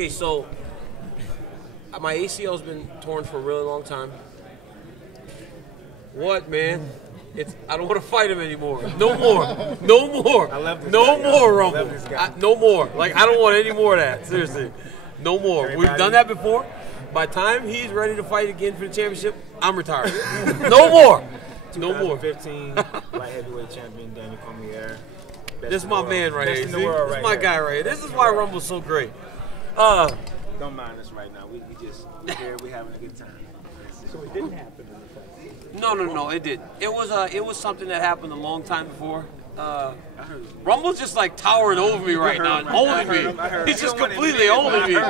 Okay, so my ACL's been torn for a really long time. What, man? I don't want to fight him anymore. No more. No more. I love this no guy. more, I Rumble. love this guy. No more. Like, I don't want any more of that. Seriously. No more. We've done that before. By the time he's ready to fight again for the championship, I'm retired. No more. No more. 2015 light heavyweight champion Daniel Cormier. This is my man right here. Best in the world This right is my here. guy right here. This is why Rumble's so great. Don't mind us right now. We here. We having a good time. So it didn't happen in the fight. No, it did. It was something that happened a long time before. Rumble's just like towering over me right now, and holding me. He's just completely holding me.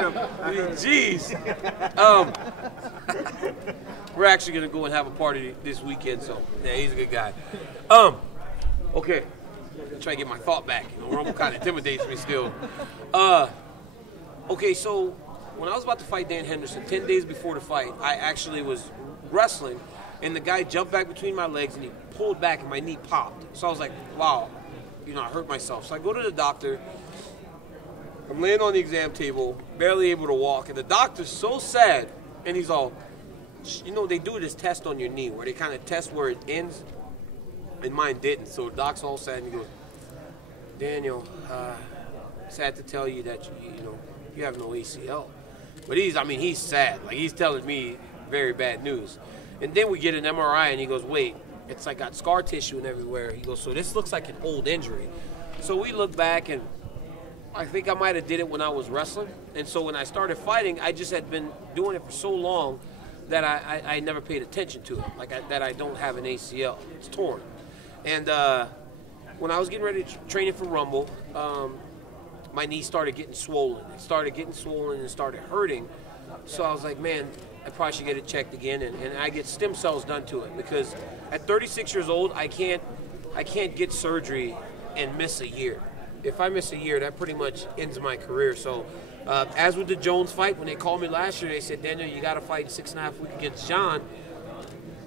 Jeez. We're actually gonna go and have a party this weekend, so yeah, he's a good guy. Okay. Try to get my thought back. You know, Rumble kind of intimidates me still. Okay, so when I was about to fight Dan Henderson, 10 days before the fight, I actually was wrestling, and the guy jumped back between my legs, and he pulled back, and my knee popped. So I was like, wow, you know, I hurt myself. So I go to the doctor. I'm laying on the exam table, barely able to walk, and the doctor's so sad, and he's all, you know, they do this test on your knee, where they kind of test where it ends, and mine didn't. So the doc's all sad, and he goes, Daniel, sad to tell you that you have no ACL. But he's sad. Like, he's telling me very bad news. And then we get an MRI, and he goes, wait, it's like got scar tissue and everywhere. He goes, so this looks like an old injury. So we look back, and I think I might have did it when I was wrestling. And so when I started fighting, I just had been doing it for so long that I never paid attention to it. That I don't have an ACL. It's torn. And when I was getting ready to train for Rumble, my knee started getting swollen. It started getting swollen and started hurting. So I was like, man, I probably should get it checked again. And I get stem cells done to it, because at 36 years old, I can't get surgery and miss a year. If I miss a year, that pretty much ends my career. So as with the Jones fight, when they called me last year, they said, Daniel, you got to fight in 6.5 weeks against John.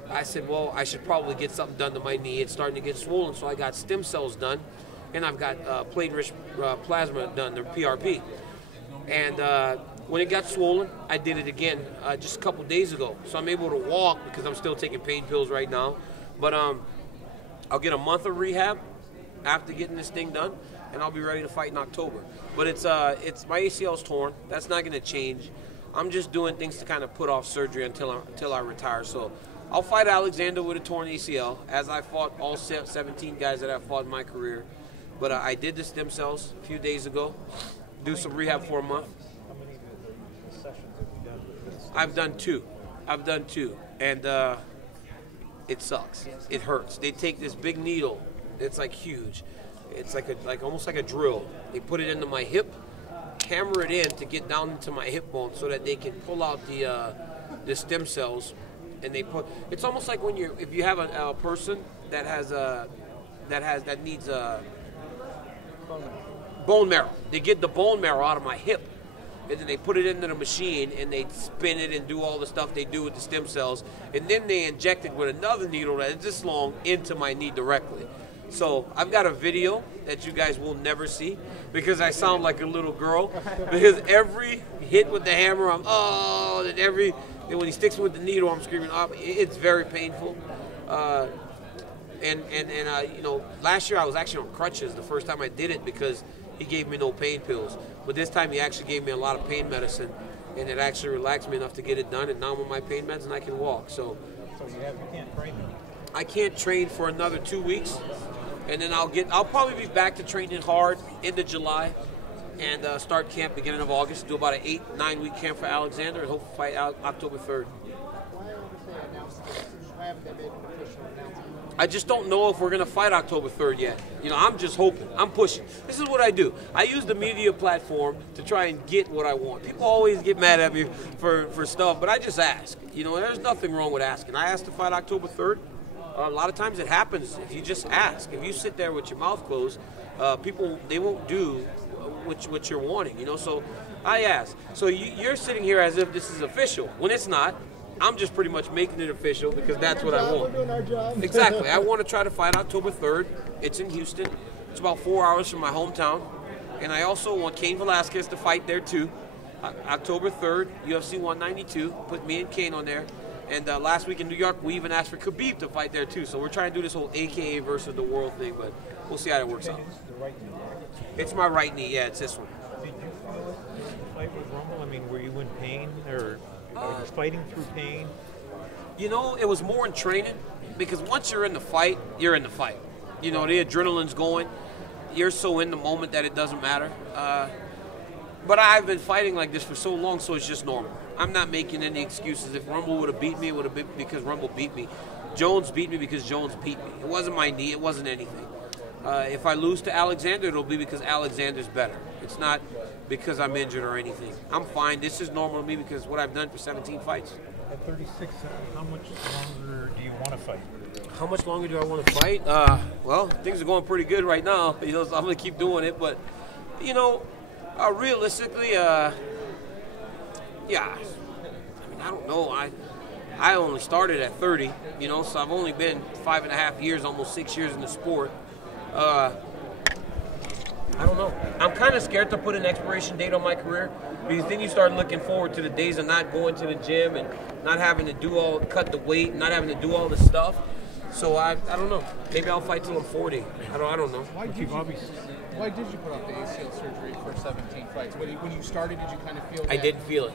I said, well, I should probably get something done to my knee. It's starting to get swollen, so I got stem cells done, and I've got platelet-rich plasma done, the PRP. And when it got swollen, I did it again just a couple days ago. So I'm able to walk, because I'm still taking pain pills right now. But I'll get a month of rehab after getting this thing done, and I'll be ready to fight in October. But it's my ACL's torn. That's not going to change. I'm just doing things to kind of put off surgery until I retire. So I'll fight Alexander with a torn ACL, as I fought all 17 guys that I've fought in my career. But I did the stem cells a few days ago, do some rehab for a month. How many sessions have you done with this? I've done two. And it sucks. It hurts. They take this big needle. It's like huge. It's almost like a drill. They put it into my hip, hammer it in to get down into my hip bone so that they can pull out the stem cells. And it's almost like if you have a person that needs bone marrow. They get the bone marrow out of my hip, and then they put it into the machine, and they spin it and do all the stuff they do with the stem cells, and then they inject it with another needle that is this long into my knee directly. So I've got a video that you guys will never see, because I sound like a little girl, because every hit with the hammer, and when he sticks me with the needle, I'm screaming. It's very painful. Last year I was actually on crutches the first time I did it, because he gave me no pain pills. But this time he actually gave me a lot of pain medicine, and it actually relaxed me enough to get it done. And now I'm on my pain meds and I can walk. So you can't train anymore. I can't train for another 2 weeks, and then I'll probably be back to training hard into July, and start camp beginning of August. Do about an 8-9 week camp for Alexander, and hope to fight out October 3rd. I just don't know if we're going to fight October 3rd yet. I'm just hoping. I'm pushing. This is what I do. I use the media platform to try and get what I want. People always get mad at me for stuff, but I just ask. There's nothing wrong with asking. I asked to fight October 3rd. A lot of times it happens if you just ask. If you sit there with your mouth closed, people, they won't do what you're wanting, So I ask. So you're sitting here as if this is official, when it's not. I'm just pretty much making it official because that's what I want. We're doing our job. Exactly. I want to try to fight October 3rd. It's in Houston. It's about 4 hours from my hometown. And I also want Cain Velasquez to fight there too. October 3rd, UFC 192. Put me and Kane on there. And last week in New York, we even asked for Khabib to fight there too. So we're trying to do this whole AKA versus the world thing, but we'll see how it works out. The right knee, right? It's my right knee, yeah, it's this one. Did you feel it in the fight with Rumble? I mean, were you in pain, or are you fighting through pain? You know, it was more in training, because once you're in the fight, you're in the fight. You know, the adrenaline's going. You're so in the moment that it doesn't matter. But I've been fighting like this for so long, so it's just normal. I'm not making any excuses. If Rumble would have beat me, it would have been because Rumble beat me. Jones beat me because Jones beat me. It wasn't my knee. It wasn't anything. If I lose to Alexander, it'll be because Alexander's better. It's not because I'm injured or anything. I'm fine. This is normal to me because what I've done for 17 fights. At 36, how much longer do you want to fight? How much longer do I want to fight? Well, things are going pretty good right now. You know, so I'm going to keep doing it. But, you know, realistically, yeah. I mean, I don't know. I only started at 30, you know, so I've only been 5.5 years, almost 6 years in the sport. I don't know. I'm kind of scared to put an expiration date on my career because then you start looking forward to the days of not going to the gym and not having to cut the weight, not having to do all this stuff. So I don't know. Maybe I'll fight till I'm 40. I don't know. Why did you put off the ACL surgery for 17 fights? When you started, did you kind of feel that? I didn't feel it.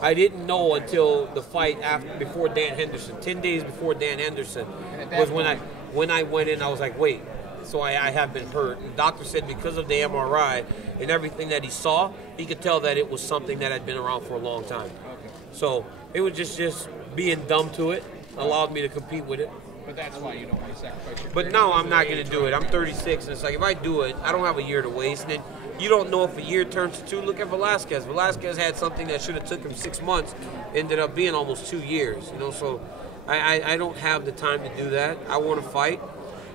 I didn't know until the fight before Dan Henderson. 10 days before Dan Henderson was when I went in. I was like, wait. So I have been hurt. And the doctor said because of the MRI and everything that he saw, he could tell that it was something that had been around for a long time. Okay. So it was just being dumb to it allowed me to compete with it. But that's why you don't want to sacrifice your But career. now I'm not going to do it. I'm 36, and it's like if I do it, I don't have a year to waste. And then you don't know if a year turns to 2. Look at Velasquez. Velasquez had something that should have took him 6 months, ended up being almost 2 years. You know, so I don't have the time to do that. I want to fight.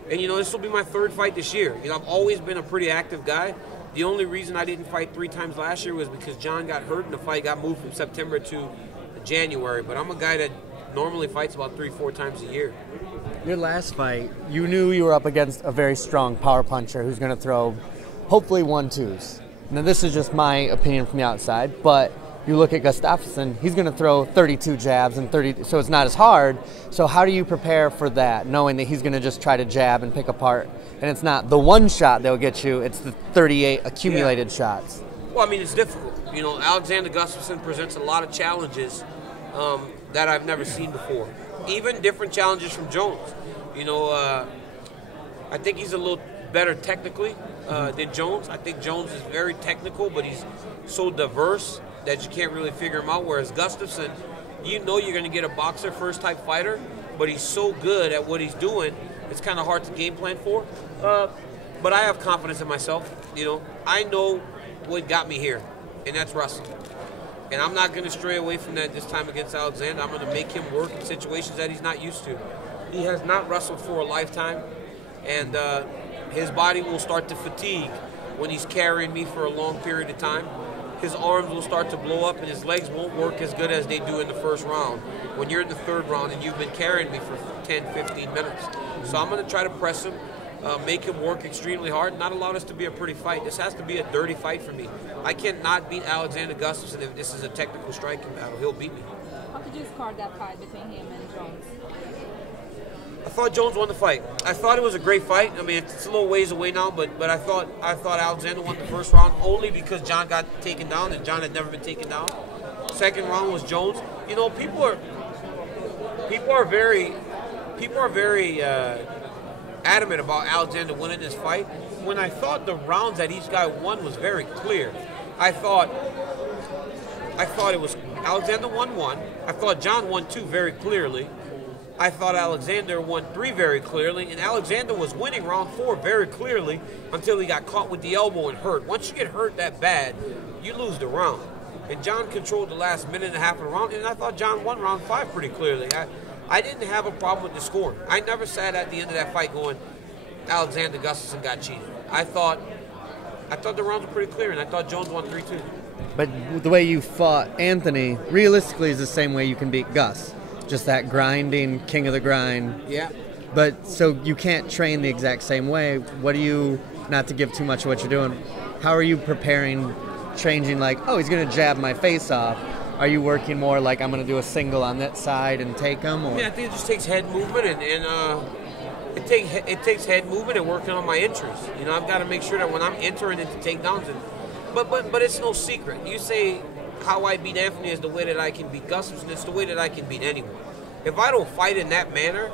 And, you know, this will be my 3rd fight this year. You know, I've always been a pretty active guy. The only reason I didn't fight 3 times last year was because John got hurt and the fight got moved from September to January. But I'm a guy that normally fights about 3-4 times a year. Your last fight, you knew you were up against a very strong power puncher who's going to throw hopefully 1-2s. Now, this is just my opinion from the outside, but you look at Gustafsson, he's going to throw 32 jabs and 30, so it's not as hard. So how do you prepare for that, knowing that he's going to just try to jab and pick apart? And it's not the one shot that'll get you, it's the 38 accumulated shots. Well, I mean, it's difficult. You know, Alexander Gustafsson presents a lot of challenges that I've never seen before. Even different challenges from Jones. You know, I think he's a little better technically than Jones. I think Jones is very technical, but he's so diverse that you can't really figure him out. Whereas Gustafsson, you know you're going to get a boxer first type fighter, but he's so good at what he's doing, it's kind of hard to game plan for. But I have confidence in myself. You know, I know what got me here, and that's wrestling. And I'm not going to stray away from that this time against Alexander. I'm going to make him work in situations that he's not used to. He has not wrestled for a lifetime, and his body will start to fatigue when he's carrying me for a long period of time. His arms will start to blow up, and his legs won't work as good as they do in the first round. When you're in the 3rd round and you've been carrying me for 10, 15 minutes. So I'm going to try to press him, make him work extremely hard, not allow this to be a pretty fight. This has to be a dirty fight for me. I cannot beat Alexander Gustafsson if this is a technical striking battle. He'll beat me. How could you score that fight between him and Jones? I thought Jones won the fight. I thought it was a great fight. I mean, it's a little ways away now, but I thought Alexander won the first round only because John got taken down, and John had never been taken down. Second round was Jones. You know, people are very adamant about Alexander winning this fight. When I thought the rounds that each guy won was very clear, I thought it was Alexander won 1. I thought John won 2 very clearly. I thought Alexander won 3 very clearly, and Alexander was winning round 4 very clearly until he got caught with the elbow and hurt. Once you get hurt that bad, you lose the round. And John controlled the last minute and a half of the round, and I thought John won round 5 pretty clearly. I didn't have a problem with the score. I never sat at the end of that fight going, Alexander Gustafsson got cheated. I thought the rounds were pretty clear, and I thought Jones won 3-2. But the way you fought Anthony, realistically, is the same way you can beat Gus. Just that grinding, king of the grind. Yeah. But so you can't train the exact same way. What do you, not to give too much of what you're doing, how are you preparing changing like, oh, he's going to jab my face off? Are you working more like I'm going to do a single on that side and take him? Or? Yeah, I think it just takes head movement and it takes head movement and working on my entries. You know, I've got to make sure that when I'm entering into takedowns, but it's no secret. You say how I beat Anthony is the way that I can beat Gustafsson. It's the way that I can beat anyone. If I don't fight in that manner,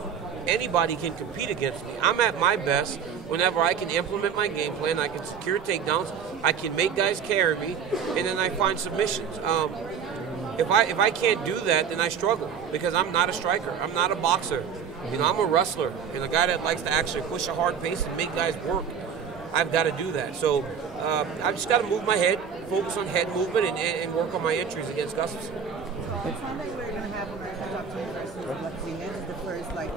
anybody can compete against me. I'm at my best whenever I can implement my game plan. I can secure takedowns. I can make guys carry me, and then I find submissions. If I can't do that, then I struggle because I'm not a striker. I'm not a boxer. You know, I'm a wrestler and a guy that likes to actually push a hard pace and make guys work. I've got to do that. So I've just got to move my head, focus on head movement, and work on my entries against Gustafsson. It sounds like we're going to have a match up to the first, but the end is the first, like,